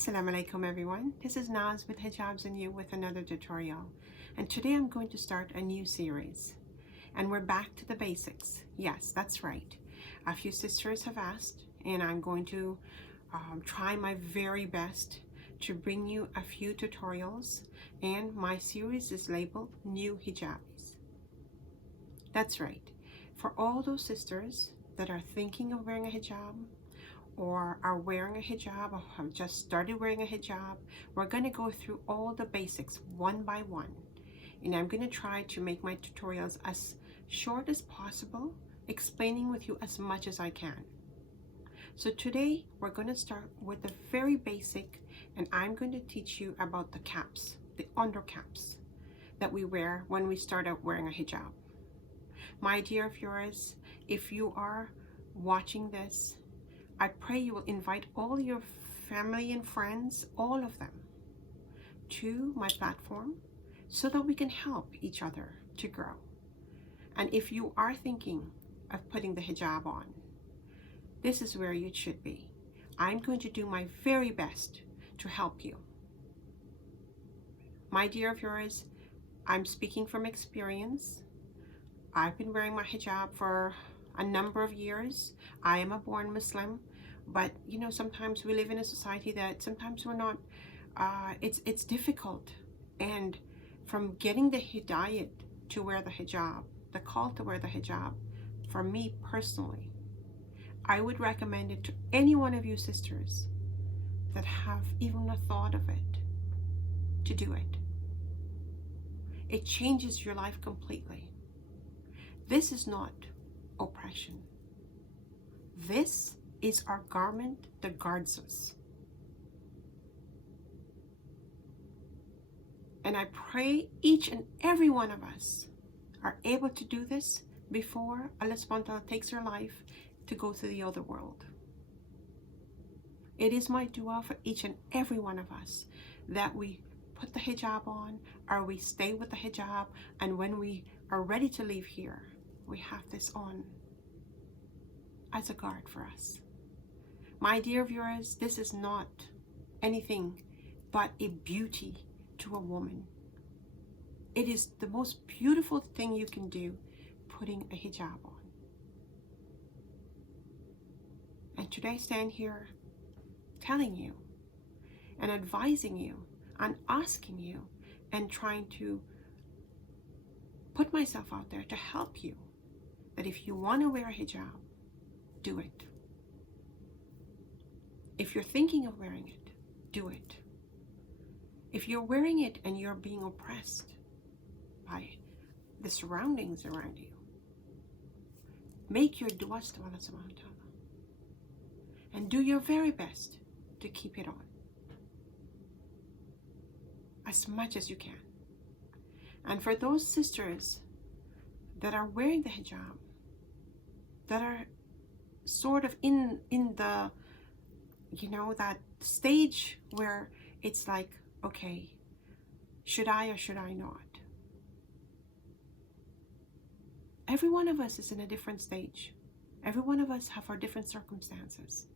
Assalamu-Alaikum everyone, this is Naz with Hijabz&You with another tutorial, and today I'm going to start a new series and we're back to the basics. Yes, that's right, a few sisters have asked and I'm going to try my very best to bring you a few tutorials, and my series is labeled New Hijabis. That's right, for all those sisters that are thinking of wearing a hijab or are wearing a hijab or have just started wearing a hijab, we're going to go through all the basics one by one, and I'm going to try to make my tutorials as short as possible, explaining with you as much as I can. So today we're going to start with the very basic, and I'm going to teach you about the caps, the undercaps that we wear when we start out wearing a hijab. My dear viewers, if you are watching this, I pray you will invite all your family and friends, all of them, to my platform so that we can help each other to grow. And if you are thinking of putting the hijab on, this is where you should be. I'm going to do my very best to help you. My dear viewers, I'm speaking from experience. I've been wearing my hijab for a number of years. I am a born Muslim, but you know, sometimes we live in a society that sometimes we're not, it's difficult. And from getting the hidayat to wear the hijab, the call to wear the hijab, for me personally, I would recommend it to any one of you sisters that have even a thought of it, to do it. It changes your life completely. This is not oppression. This is our garment that guards us. And I pray each and every one of us are able to do this before Allah subhanahu wa ta'ala takes our life to go to the other world. It is my dua for each and every one of us that we put the hijab on, or we stay with the hijab, and when we are ready to leave here, we have this on as a guard for us. My dear viewers, this is not anything but a beauty to a woman. It is the most beautiful thing you can do, putting a hijab on. And today I stand here telling you and advising you and asking you and trying to put myself out there to help you, that if you want to wear a hijab, do it. If you're thinking of wearing it, do it. If you're wearing it and you're being oppressed by the surroundings around you, make your du'as to Allah subhanahu wa ta'ala and do your very best to keep it on as much as you can. And for those sisters that are wearing the hijab, that are sort of in the, you know, that stage where it's like, okay, should I or should I not? Every one of us is in a different stage. Every one of us have our different circumstances.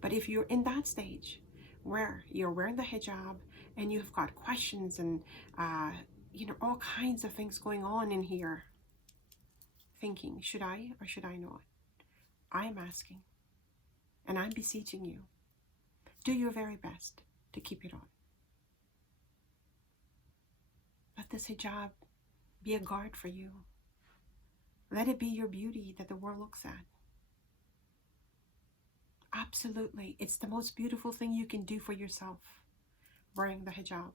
But if you're in that stage where you're wearing the hijab and you've got questions and you know, all kinds of things going on in here, thinking, should I or should I not? I'm asking and I'm beseeching you, do your very best to keep it on. Let this hijab be a guard for you. Let it be your beauty that the world looks at. Absolutely, it's the most beautiful thing you can do for yourself, wearing the hijab.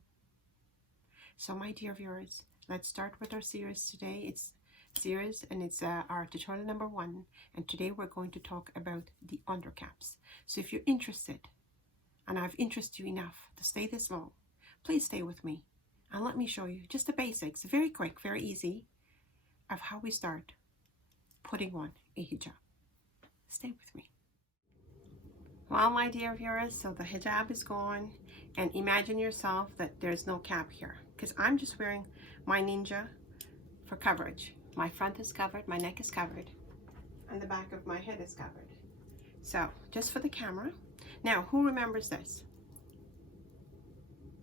So my dear viewers, let's start with our series today. It's our tutorial number 1, and today we're going to talk about the undercaps. So if you're interested, and I've interested you enough to stay this long, please stay with me and let me show you just the basics, very quick, very easy, of how we start putting on a hijab. Stay with me. Well, my dear viewers, so the hijab is gone, and imagine yourself that there's no cap here, because I'm just wearing my ninja for coverage. My front is covered, my neck is covered, and the back of my head is covered. So, just for the camera. Now, who remembers this?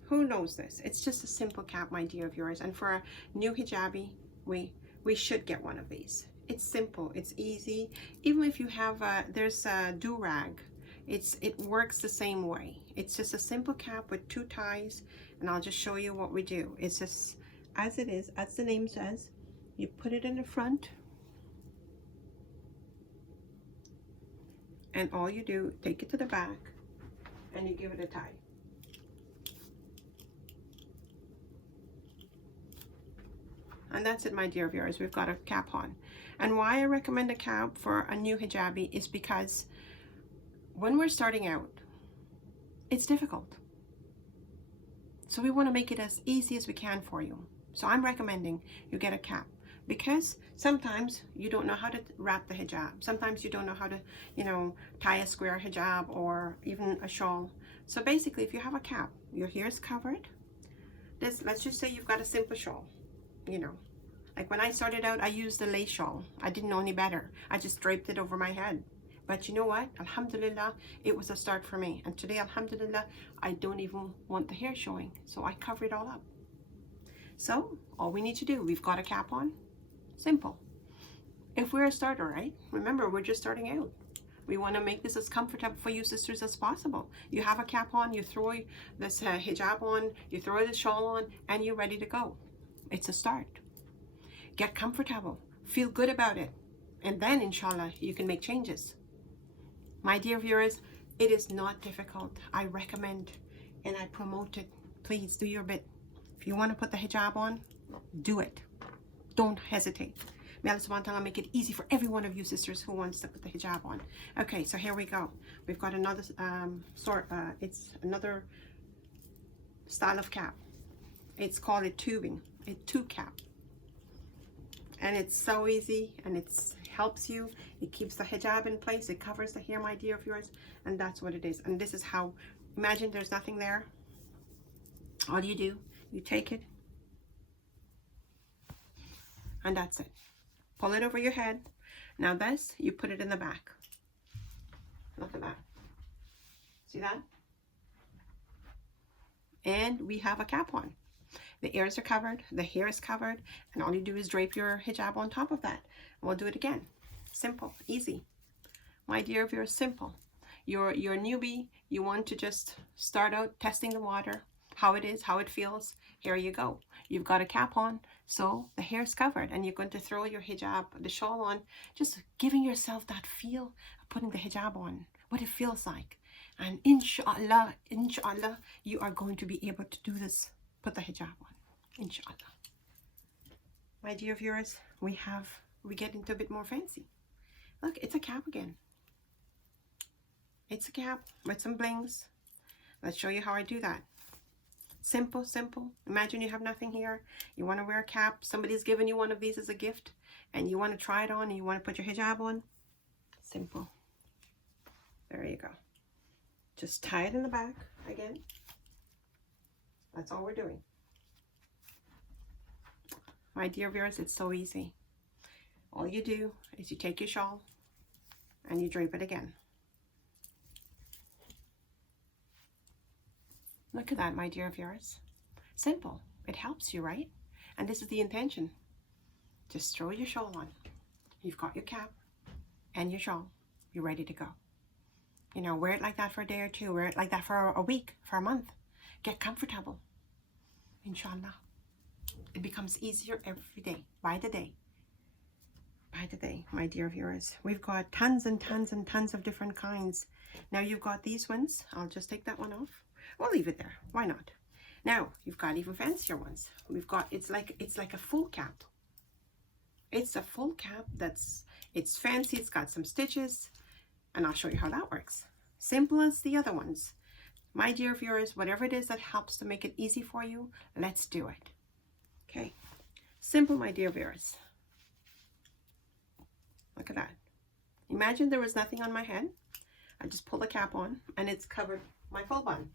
Who knows this? It's just a simple cap, my dear viewers. And for a new hijabi, we should get one of these. It's simple, it's easy. Even if you have there's a do-rag, it works the same way. It's just a simple cap with 2 ties, and I'll just show you what we do. It's just as it is, as the name says. You put it in the front, and all you do, take it to the back, and you give it a tie. And that's it, my dear viewers. We've got a cap on. And why I recommend a cap for a new hijabi is because when we're starting out, it's difficult. So we want to make it as easy as we can for you. So I'm recommending you get a cap, because sometimes you don't know how to wrap the hijab. Sometimes you don't know how to, you know, tie a square hijab or even a shawl. So basically, if you have a cap, your hair is covered. Let's just say you've got a simple shawl. You know, like when I started out, I used a lace shawl. I didn't know any better. I just draped it over my head. But you know what? Alhamdulillah, it was a start for me. And today, alhamdulillah, I don't even want the hair showing. So I cover it all up. So all we need to do, we've got a cap on. Simple. If we're a starter, right? Remember, we're just starting out. We want to make this as comfortable for you sisters as possible. You have a cap on, you throw this hijab on, you throw the shawl on, and you're ready to go. It's a start. Get comfortable. Feel good about it. And then, inshallah, you can make changes. My dear viewers, it is not difficult. I recommend and I promote it. Please do your bit. If you want to put the hijab on, do it. Don't hesitate. May Allah subhanahu wa ta'ala make it easy for every one of you sisters who wants to put the hijab on. Okay, so here we go. We've got another it's another style of cap. It's called a tubing. A tube cap, and it's so easy, and it helps you. It keeps the hijab in place. It covers the hair, my dear viewers, and that's what it is. And this is how, imagine there's nothing there. All you do, you take it, and that's it. Pull it over your head. Now this, you put it in the back. Look at that. See that? And we have a cap on. The ears are covered, the hair is covered, and all you do is drape your hijab on top of that. And we'll do it again. Simple, easy. My dear viewers, simple. You're a newbie, you want to just start out testing the water, how it is, how it feels. Here you go. You've got a cap on, so the hair is covered, and you're going to throw your hijab, the shawl on, just giving yourself that feel of putting the hijab on, what it feels like. And inshallah, you are going to be able to do this. Put the hijab on, inshallah. My dear viewers, we get into a bit more fancy. Look, it's a cap again. It's a cap with some blings. Let's show you how I do that. Simple, simple. Imagine you have nothing here. You want to wear a cap. Somebody's given you one of these as a gift, and you want to try it on, and you want to put your hijab on. Simple. There you go. Just tie it in the back again. That's all we're doing. My dear viewers, it's so easy. All you do is you take your shawl and you drape it again. Look at that, my dear viewers. Simple. It helps you, right? And this is the intention. Just throw your shawl on. You've got your cap and your shawl. You're ready to go. You know, wear it like that for a day or two. Wear it like that for a week, for a month. Get comfortable. Inshallah. It becomes easier every day, by the day. By the day, my dear viewers. We've got tons and tons and tons of different kinds. Now you've got these ones. I'll just take that one off. We'll leave it there. Why not? Now, you've got even fancier ones. We've got, it's like a full cap. It's a full cap it's fancy. It's got some stitches. And I'll show you how that works. Simple as the other ones. My dear viewers, whatever it is that helps to make it easy for you, let's do it. Okay. Simple, my dear viewers. Look at that. Imagine there was nothing on my head. I just pull the cap on and it's covered my full bun.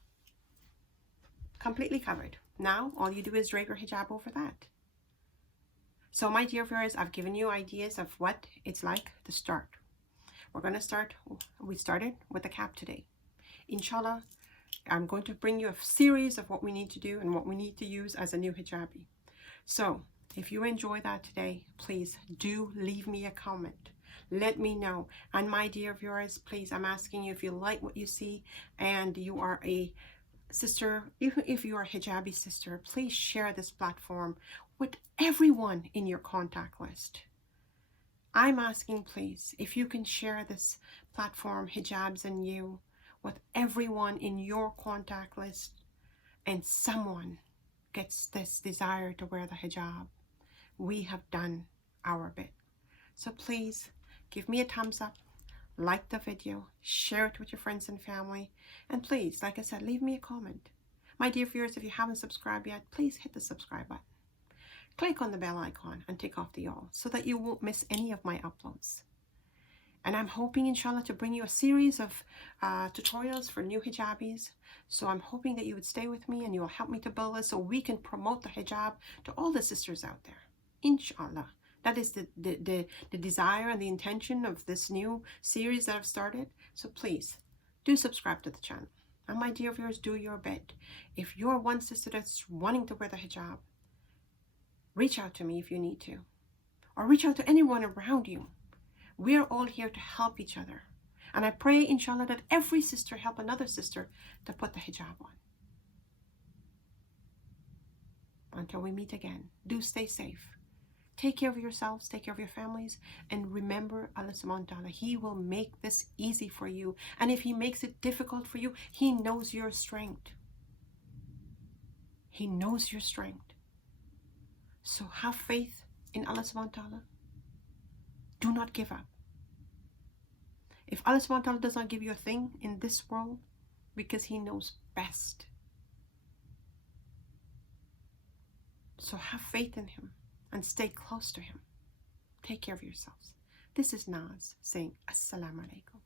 Completely covered. Now, all you do is drape your hijab over that. So, my dear viewers, I've given you ideas of what it's like to start. We're going to start, we started with the cap today. Inshallah, I'm going to bring you a series of what we need to do and what we need to use as a new hijabi. So if you enjoy that today, please do leave me a comment. Let me know. And my dear viewers, please, I'm asking you, if you like what you see and you are a sister, even if you are a hijabi sister, please share this platform with everyone in your contact list. I'm asking, please, if you can share this platform, Hijabz&You, with everyone in your contact list, and someone gets this desire to wear the hijab, we have done our bit. So please give me a thumbs up, like the video, share it with your friends and family, and please, like I said, leave me a comment. My dear viewers, if you haven't subscribed yet, please hit the subscribe button. Click on the bell icon and take off the all so that you won't miss any of my uploads. And I'm hoping, inshallah, to bring you a series of tutorials for new hijabis. So I'm hoping that you would stay with me and you'll help me to build this so we can promote the hijab to all the sisters out there. Inshallah. That is the desire and the intention of this new series that I've started. So please, do subscribe to the channel. And my dear viewers, do your bit. If you're one sister that's wanting to wear the hijab, reach out to me if you need to. Or reach out to anyone around you. We're all here to help each other. And I pray, inshallah, that every sister help another sister to put the hijab on. Until we meet again, do stay safe. Take care of yourselves, take care of your families, and remember Allah subhanahu wa ta'ala, He will make this easy for you. And if He makes it difficult for you, He knows your strength. He knows your strength. So have faith in Allah subhanahu wa ta'ala. Do not give up. If Allah subhanahu wa ta'ala does not give you a thing in this world, because He knows best. So have faith in Him and stay close to Him. Take care of yourselves. This is Naz saying Assalamu Alaikum.